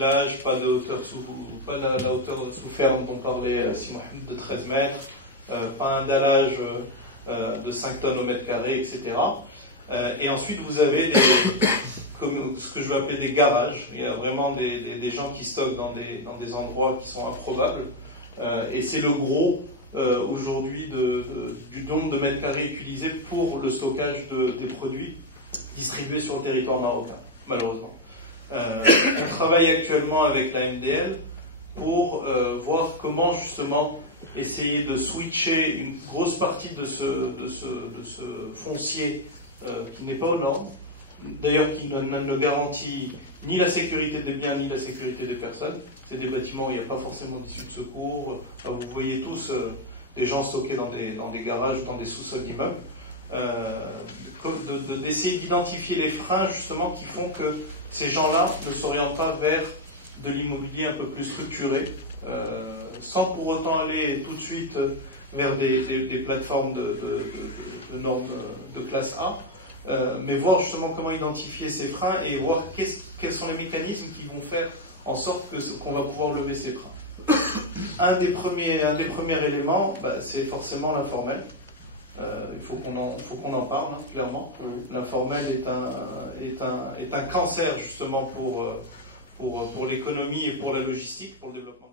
recyclage, pas la hauteur sous ferme dont parlait Simon de 13 mètres, pas un dallage de 5 tonnes au mètre carré, etc. Et ensuite vous avez comme ce que je veux appeler des garages. Il y a vraiment des gens qui stockent dans des endroits qui sont improbables. Et c'est le gros aujourd'hui du nombre de mètres carrés utilisés pour le stockage des produits distribués sur le territoire marocain, malheureusement. On travaille actuellement avec la MDL pour voir comment justement essayer de switcher une grosse partie de ce foncier qui n'est pas aux normes, d'ailleurs qui ne garantit ni la sécurité des biens ni la sécurité des personnes. C'est des bâtiments où il n'y a pas forcément d'issue de secours. Vous voyez tous des gens stockés dans des garages, dans des sous-sols d'immeubles. D'essayer d'identifier les freins justement qui font que ces gens-là ne s'orientent pas vers de l'immobilier un peu plus structuré, sans pour autant aller tout de suite vers des plateformes de normes de classe A, mais voir justement comment identifier ces freins et voir quels sont les mécanismes qui vont faire en sorte qu'on va pouvoir lever ces freins. Un des premiers éléments, c'est forcément l'informel. Il faut qu'on en parle, hein, clairement. L'informel est un cancer justement pour l'économie et pour la logistique, pour le développement.